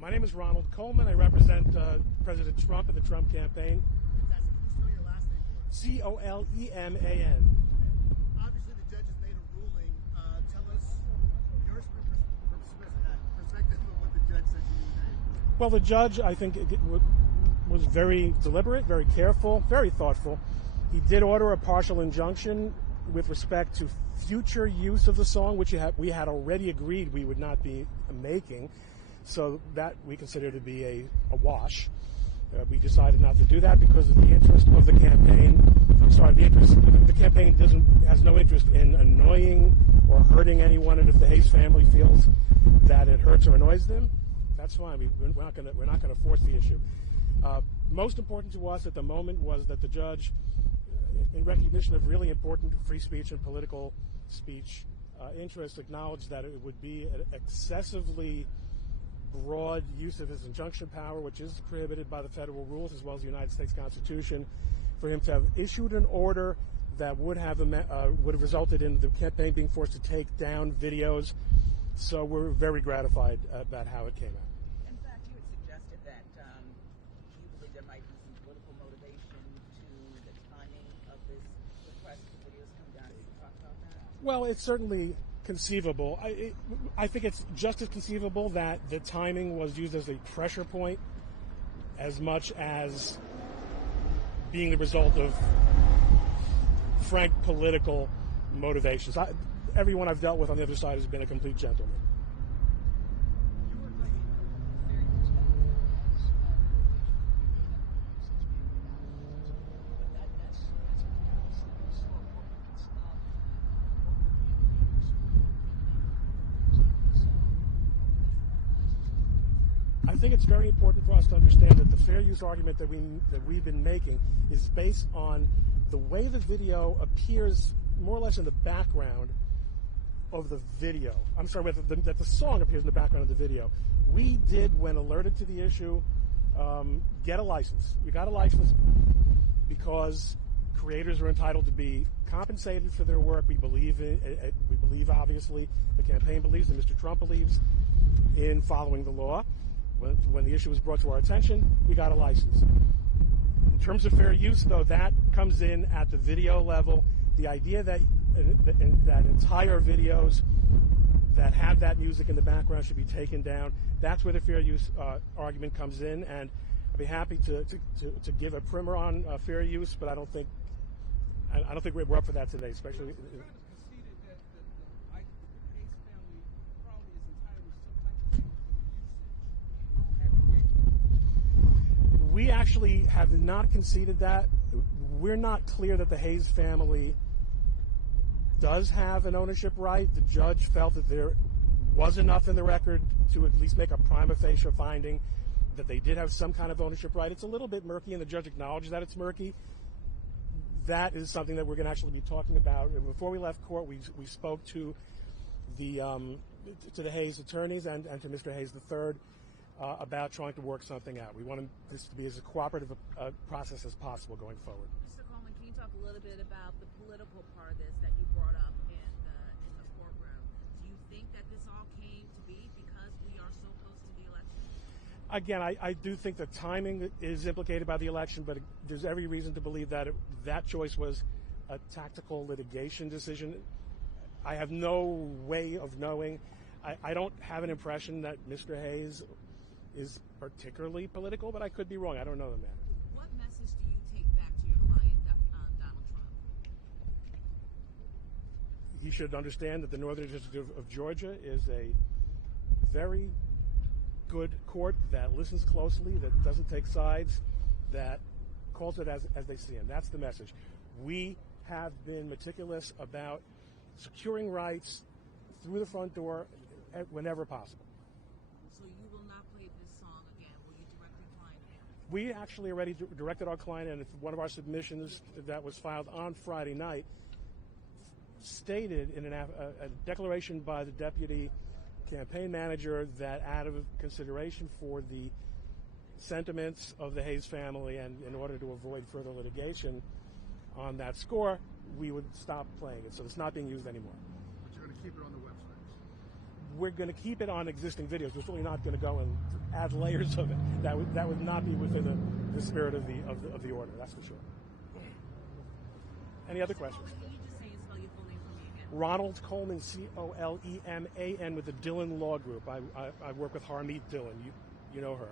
My name is Ronald Coleman. I represent President Trump and the Trump campaign. Fantastic. Can you spell your last name for us? Coleman. Obviously, the judge has made a ruling. Tell us your perspective of what the judge said to you today. Well, the judge, I think, was very deliberate, very careful, very thoughtful. He did order a partial injunction with respect to future use of the song, which we had already agreed we would not be making. So that we consider to be a wash. We decided not to do that because of the interest of the campaign. The campaign has no interest in annoying or hurting anyone, and if the Hayes family feels that it hurts or annoys them, that's fine. We're not going to force the issue. Most important to us at the moment was that the judge, in recognition of really important free speech and political speech interests, acknowledged that it would be an excessively broad use of his injunction power, which is prohibited by the federal rules as well as the United States Constitution, for him to have issued an order that would have resulted in the campaign being forced to take down videos. So we're very gratified about how it came out. In fact, you had suggested that you believe there might be some political motivation to the timing of this request for videos coming down. Can you talk about that? Well, it's certainly conceivable. I think it's just as conceivable that the timing was used as a pressure point as much as being the result of frank political motivations. Everyone I've dealt with on the other side has been a complete gentleman. I think it's very important for us to understand that the fair use argument that we've been making is based on the way the video appears more or less in the background of the video. I'm sorry, that the song appears in the background of the video. We did, when alerted to the issue, get a license. We got a license because creators are entitled to be compensated for their work. We believe, obviously, the campaign believes, and Mr. Trump believes in following the law. When the issue was brought to our attention, we got a license. In terms of fair use, though, that comes in at the video level. The idea that entire videos that have that music in the background should be taken down, that's where the fair use argument comes in. And I'd be happy to give a primer on fair use, but I don't think we're up for that today, especially. We actually have not conceded that. We're not clear that the Hayes family does have an ownership right. The judge felt that there was enough in the record to at least make a prima facie finding that they did have some kind of ownership right. It's a little bit murky, and the judge acknowledged that it's murky. That is something that we're going to actually be talking about. And before we left court, we spoke to the Hayes attorneys and to Mr. Hayes III about trying to work something out. We want this to be as cooperative a process as possible going forward. Mr. Coleman, can you talk a little bit about the political part of this that you brought up in the courtroom? Do you think that this all came to be because we are so close to the election? Again, I do think the timing is implicated by the election, but there's every reason to believe that that choice was a tactical litigation decision. I have no way of knowing. I don't have an impression that Mr. Hayes is particularly political, but I could be wrong. I don't know the man. What message do you take back to your client, Donald Trump? He should understand that the Northern District of Georgia is a very good court that listens closely, that doesn't take sides, that calls it as they see it. That's the message. We have been meticulous about securing rights through the front door whenever possible. So you will not play this song again? Will you direct your client again? We actually already directed our client, and one of our submissions that was filed on Friday night stated in a declaration by the deputy campaign manager that out of consideration for the sentiments of the Hayes family and in order to avoid further litigation on that score, we would stop playing it. So it's not being used anymore. But you're going to keep it on the website? we're going to keep it on existing videos. We're certainly not going to go and add layers of it. That would not be within the spirit of the order. That's for sure. Any other questions? Can you just say and spell your full name for me again? Ronald Coleman, Coleman, with the Dillon Law Group. I work with Harmeet Dillon. You know her.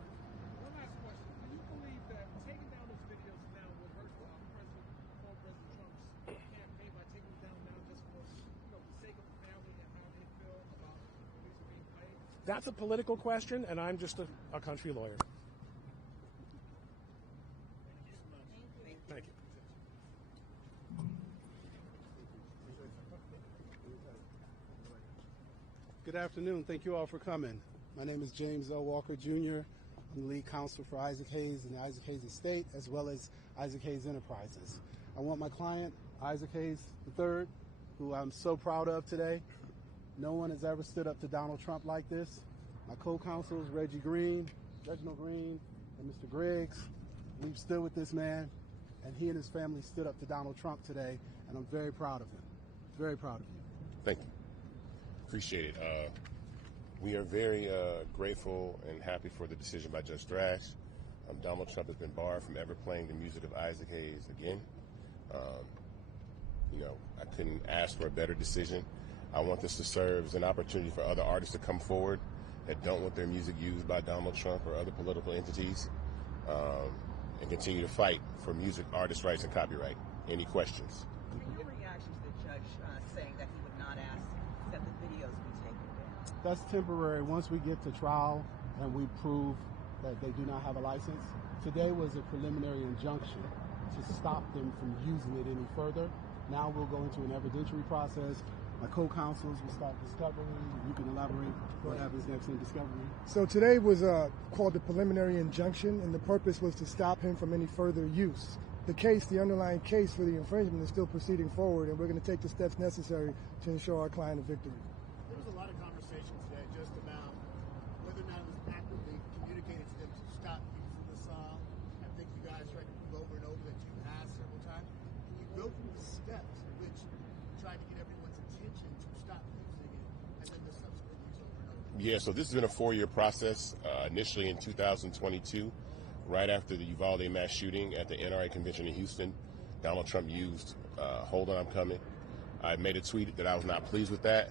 One last question. Do you believe that taking down those videos now will hurt former President Trump's campaign by taking them down now just for the sake of the family and how they feel about the music being played? That's a political question, and I'm just a country lawyer. Thank you. Good afternoon. Thank you all for coming. My name is James L. Walker, Jr. I'm the lead counsel for Isaac Hayes and the Isaac Hayes estate, as well as Isaac Hayes Enterprises. I want my client, Isaac Hayes III, who I'm so proud of today. No one has ever stood up to Donald Trump like this. My co-counsels, Reginald Green, and Mr. Griggs, we've stood with this man, and he and his family stood up to Donald Trump today, and I'm very proud of him. Very proud of you. Thank you. Appreciate it. We are very grateful and happy for the decision by Judge Thrash. Donald Trump has been barred from ever playing the music of Isaac Hayes again. I couldn't ask for a better decision. I want this to serve as an opportunity for other artists to come forward that don't want their music used by Donald Trump or other political entities, and continue to fight for music, artist rights, and copyright. Any questions? And your reaction to the judge saying that he would not ask that the videos be taken down? That's temporary. Once we get to trial and we prove that they do not have a license, today was a preliminary injunction to stop them from using it any further. Now we'll go into an evidentiary process. My co-counsels will start discovery. You can elaborate what happens next in discovery. So today was called the preliminary injunction, and the purpose was to stop him from any further use. The case, the underlying case for the infringement is still proceeding forward, and we're going to take the steps necessary to ensure our client a victory. There was a lot of conversation today just about whether or not it was accurately communicated to them to stop using the song. I think you guys tried to prove over and over that you asked several times. Can you go through the steps in which you tried to get everyone's attention to stop using it, and then the subsequent use over and over? Yeah, so this has been a 4-year process. Initially in 2022, right after the Uvalde mass shooting at the NRA convention in Houston, Donald Trump used Hold On, I'm Coming. I made a tweet that I was not pleased with that.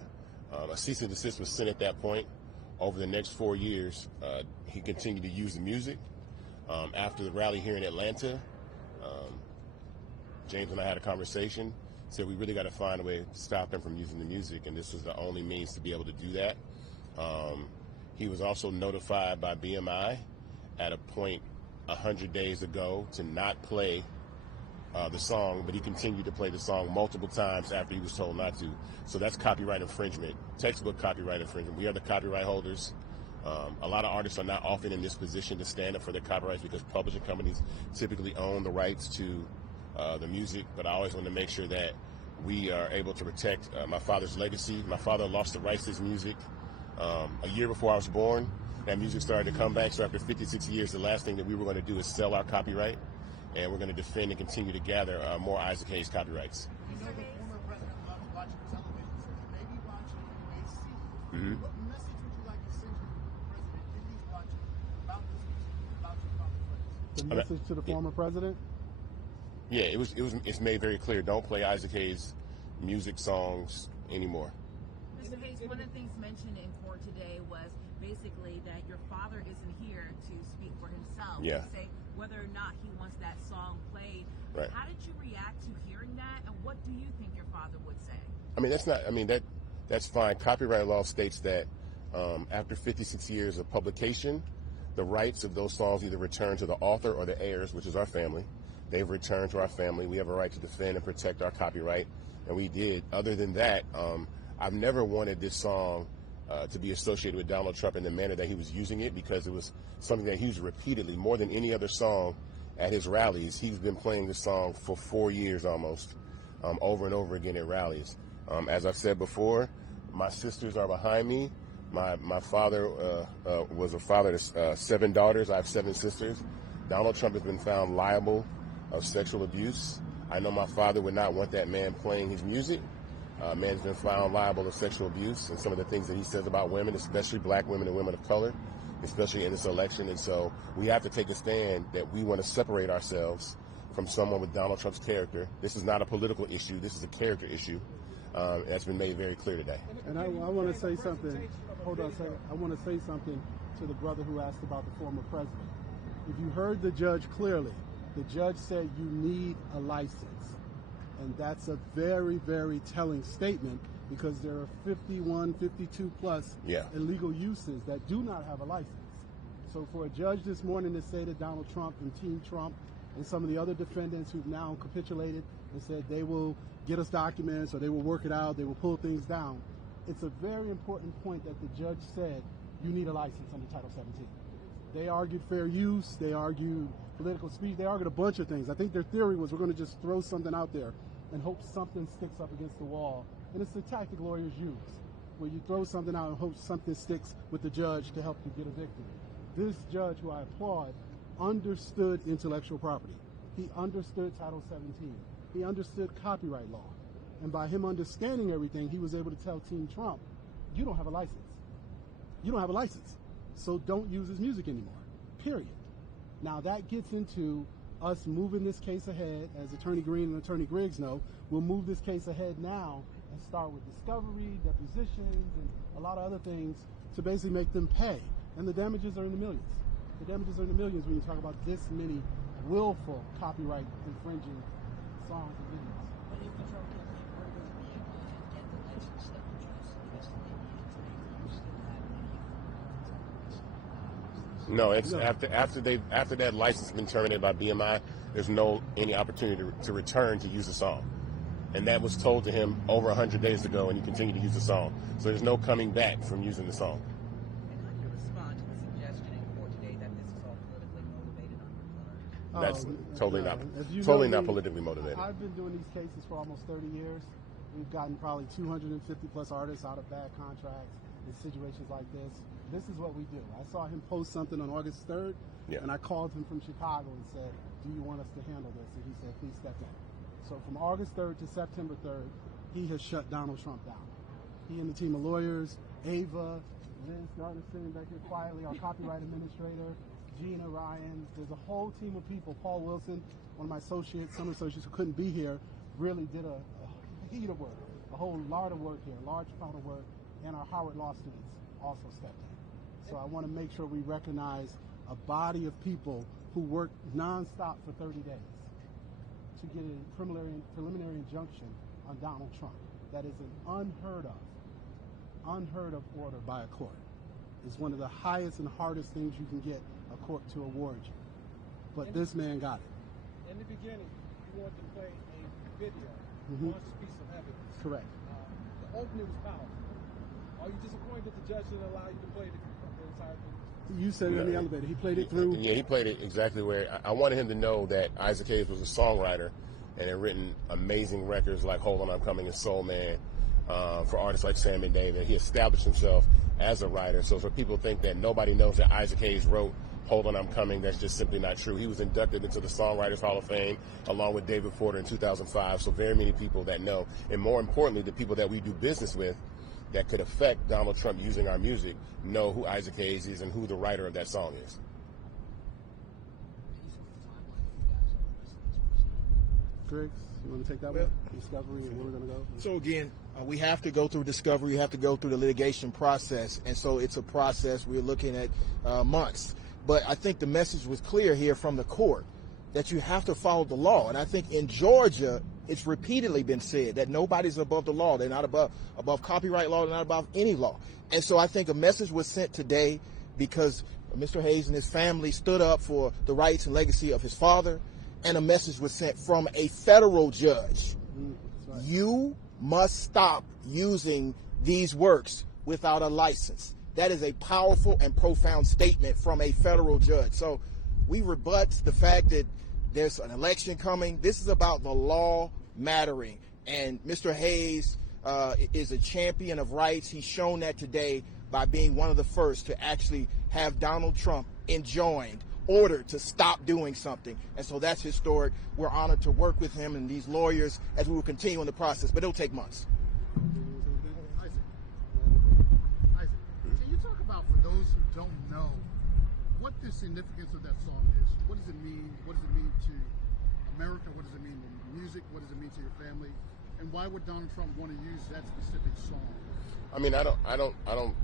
A cease and desist was sent at that point. Over the next 4 years, he continued to use the music. After the rally here in Atlanta, James and I had a conversation, said we really got to find a way to stop him from using the music, and this was the only means to be able to do that. He was also notified by BMI at a point 100 days ago to not play the song, but he continued to play the song multiple times after he was told not to. So that's copyright infringement, textbook copyright infringement. We are the copyright holders. A lot of artists are not often in this position to stand up for their copyrights because publishing companies typically own the rights to the music, but I always want to make sure that we are able to protect my father's legacy. My father lost the rights to his music a year before I was born. That music started to come back, so after 56 years, the last thing that we were going to do is sell our copyright, and we're going to defend and continue to gather more Isaac Hayes copyrights. You know the former president loves watching television, so he may be watching, he may see you. Mm-hmm. What message would you like to send to the president if he's watching about this music, about your copyrights? The message to the former president? Yeah, it's made very clear. Don't play Isaac Hayes music songs anymore. Mr. Hayes, one of the things mentioned in court today was basically that your father isn't here to speak for himself. Yeah. To say whether or not he wants that song played. Right. How did you react to hearing that, and what do you think your father would say? I mean, that's fine. Copyright law states that after 56 years of publication, the rights of those songs either return to the author or the heirs, which is our family. They've returned to our family. We have a right to defend and protect our copyright, and we did. Other than that, I've never wanted this song to be associated with Donald Trump in the manner that he was using it, because it was something that he used repeatedly, more than any other song at his rallies. He's been playing this song for 4 years almost, over and over again at rallies. As I've said before, my sisters are behind me. My father was a father to 7 daughters. I have 7 sisters. Donald Trump has been found liable of sexual abuse. I know my father would not want that man playing his music. Man's been found liable of sexual abuse and some of the things that he says about women, especially black women and women of color, especially in this election. And so we have to take a stand that we want to separate ourselves from someone with Donald Trump's character. This is not a political issue. This is a character issue. That's been made very clear today. And I want to say something. Hold on a second. I want to say something to the brother who asked about the former president. If you heard the judge clearly, the judge said you need a license. And that's a very, very telling statement because there are 51, 52 plus illegal uses that do not have a license. So for a judge this morning to say that Donald Trump and Team Trump and some of the other defendants who've now capitulated and said they will get us documents or they will work it out, they will pull things down, it's a very important point that the judge said you need a license under Title 17. They argued fair use, they argued political speech, they argued a bunch of things. I think their theory was we're going to just throw something out there and hope something sticks up against the wall. And it's the tactic lawyers use, where you throw something out and hope something sticks with the judge to help you get a victory. This judge, who I applaud, understood intellectual property. He understood Title 17. He understood copyright law. And by him understanding everything, he was able to tell Team Trump, you don't have a license. You don't have a license. So don't use his music anymore, period. Now that gets into us moving this case ahead. As Attorney Green and Attorney Griggs know, we'll move this case ahead now and start with discovery, depositions, and a lot of other things to basically make them pay. And the damages are in the millions. The damages are in the millions when you talk about this many willful copyright infringing songs and videos. But if the Trump campaign were going to be able to get the license that would just investigate the injury, you still have any No, it's after that license has been terminated by BMI, there's any opportunity to return to use the song. And that was told to him over 100 days ago, and he continued to use the song. So there's no coming back from using the song. And how do you respond to the suggestion in court today that this is all politically motivated on your part? That's totally not politically motivated. I've been doing these cases for almost 30 years. We've gotten probably 250 plus artists out of bad contracts in situations like this. This is what we do. I saw him post something on August 3rd, and I called him from Chicago and said, do you want us to handle this? And he said, please step in. So from August 3rd to September 3rd, he has shut Donald Trump down. He and the team of lawyers, Ava, Liz Gardner sitting back here quietly, our copyright administrator, Gina Ryan, there's a whole team of people. Paul Wilson, one of my associates, some associates who couldn't be here, really did a heat of work, a whole lot of work here, large amount of work, and our Howard Law students also stepped in. So I want to make sure we recognize a body of people who worked nonstop for 30 days to get a preliminary injunction on Donald Trump. That is an unheard of order by a court. It's one of the highest and hardest things you can get a court to award you. But this man got it. In the beginning, you wanted to play a video, launch a piece of evidence. Correct. The opening was powerful. Are you disappointed that the judge didn't allow you to play the entire thing? You said it in the elevator. He played it through. Yeah, he played it exactly where I wanted him to know that Isaac Hayes was a songwriter and had written amazing records like Hold On, I'm Coming and Soul Man for artists like Sam and David. He established himself as a writer. So for people to think that nobody knows that Isaac Hayes wrote Hold On, I'm Coming, that's just simply not true. He was inducted into the Songwriters Hall of Fame along with David Porter in 2005. So very many people that know. And more importantly, the people that we do business with that could affect Donald Trump using our music know who Isaac Hayes is and who the writer of that song is. Griggs, you want to take that one? Discovery and where we're going to go? So again, we have to go through discovery. You have to go through the litigation process. And so it's a process. We're looking at months. But I think the message was clear here from the court that you have to follow the law. And I think in Georgia, it's repeatedly been said that nobody's above the law. They're not above copyright law. They're not above any law. And so I think a message was sent today because Mr. Hayes and his family stood up for the rights and legacy of his father. And a message was sent from a federal judge. Right. You must stop using these works without a license. That is a powerful and profound statement from a federal judge. So we rebut the fact that there's an election coming. This is about the law mattering. And Mr. Hayes is a champion of rights. He's shown that today by being one of the first to actually have Donald Trump enjoined, ordered to stop doing something. And so that's historic. We're honored to work with him and these lawyers as we will continue in the process, but it'll take months. Isaac, can you talk about, for those who don't know, what the significance of that song is? What does it mean? What does it mean to America? What does it mean to music? What does it mean to your family? And why would Donald Trump want to use that specific song? I mean, I don't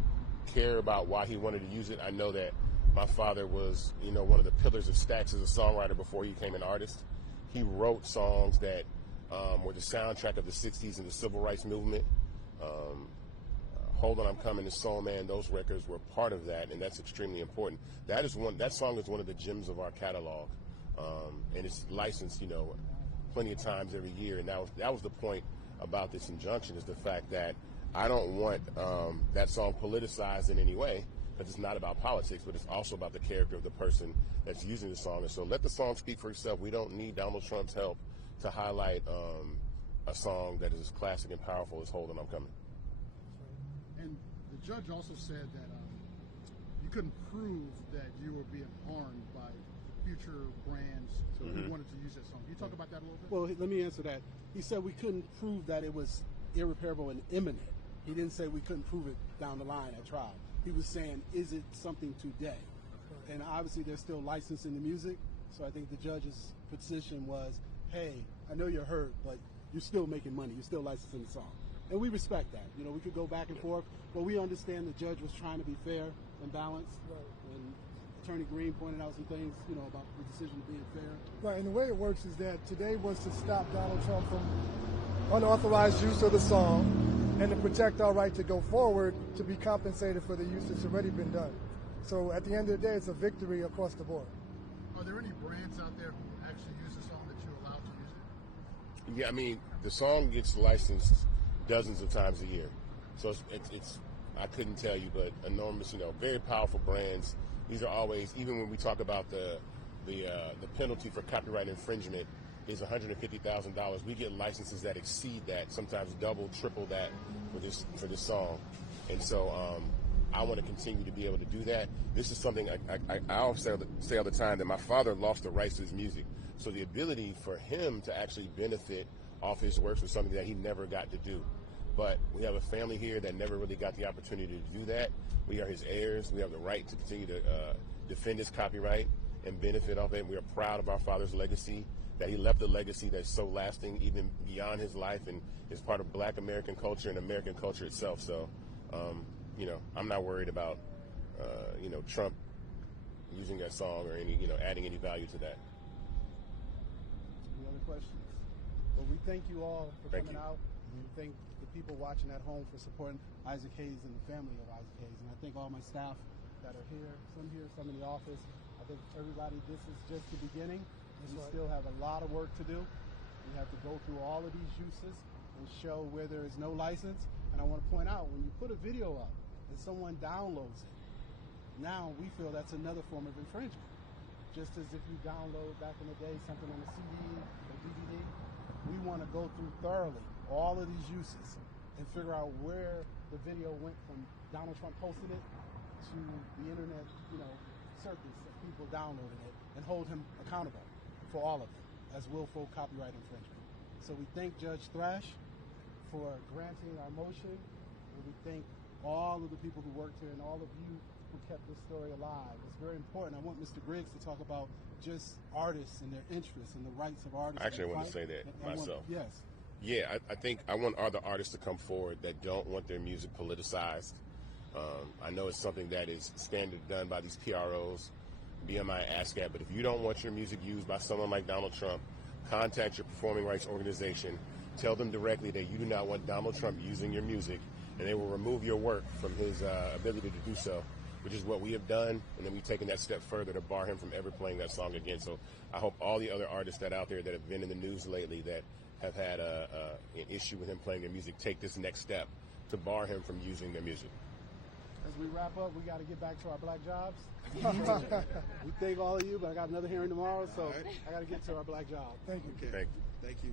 care about why he wanted to use it. I know that my father was, one of the pillars of Stax as a songwriter before he became an artist. He wrote songs that were the soundtrack of the 60s and the civil rights movement. Hold On, I'm Coming, to Soul Man, those records were part of that, and that's extremely important. That song is one of the gems of our catalog, and it's licensed, plenty of times every year. And that was the point about this injunction, is the fact that I don't want that song politicized in any way, because it's not about politics, but it's also about the character of the person that's using the song. And so let the song speak for itself. We don't need Donald Trump's help to highlight a song that is as classic and powerful as Hold On, I'm Coming. And the judge also said that you couldn't prove that you were being harmed by future brands, so he wanted to use that song. Can you talk about that a little bit? Well, let me answer that. He said we couldn't prove that it was irreparable and imminent. He didn't say we couldn't prove it down the line at trial. He was saying, is it something today? And obviously there's still license in the music, so I think the judge's position was, hey, I know you're hurt, but you're still making money. You're still licensing the song. And we respect that. We could go back and forth, but we understand the judge was trying to be fair and balanced. Right. And Attorney Green pointed out some things, about the decision of being fair. Right, and the way it works is that today was to stop Donald Trump from unauthorized use of the song and to protect our right to go forward to be compensated for the use that's already been done. So at the end of the day, it's a victory across the board. Are there any brands out there who actually use the song that you're allowed to use it? Yeah, I mean, the song gets licensed dozens of times a year. So it's I couldn't tell you, but enormous, very powerful brands. These are always, even when we talk about the penalty for copyright infringement is $150,000. We get licenses that exceed that, sometimes double, triple that for this song. And so I want to continue to be able to do that. This is something I always say all the time, that my father lost the rights to his music. So the ability for him to actually benefit off his works was something that he never got to do. But we have a family here that never really got the opportunity to do that. We are his heirs. We have the right to continue to defend his copyright and benefit off it. We are proud of our father's legacy, that he left a legacy that's so lasting even beyond his life and is part of Black American culture and American culture itself. So, I'm not worried about, Trump using that song or adding any value to that. Any other questions? Well, we thank you all for coming out. We thank the people watching at home for supporting Isaac Hayes and the family of Isaac Hayes. And I thank all my staff that are here, some in the office. I think everybody, this is just the beginning. We still have a lot of work to do. We have to go through all of these uses and show where there is no license. And I want to point out, when you put a video up and someone downloads it, now we feel that's another form of infringement. Just as if you download back in the day something on a CD or DVD, we want to go through thoroughly all of these uses and figure out where the video went from Donald Trump posting it to the internet, circus of people downloading it, and hold him accountable for all of it as willful copyright infringement. So we thank Judge Thrash for granting our motion, and we thank all of the people who worked here and all of you who kept this story alive. It's very important. I want Mr. Griggs to talk about just artists and their interests and the rights of artists. Actually, I want to say that myself. Yes. Yeah, I think I want other artists to come forward that don't want their music politicized. I know it's something that is standard done by these PROs, BMI, ASCAP, but if you don't want your music used by someone like Donald Trump, contact your performing rights organization. Tell them directly that you do not want Donald Trump using your music, and they will remove your work from his ability to do so, which is what we have done, and then we've taken that step further to bar him from ever playing that song again. So I hope all the other artists that out there that have been in the news lately that have had an issue with him playing their music take this next step to bar him from using their music. As we wrap up, we got to get back to our black jobs. We thank all of you, but I got another hearing tomorrow, so I got to get to our black job. Thank you. Okay. Thank you.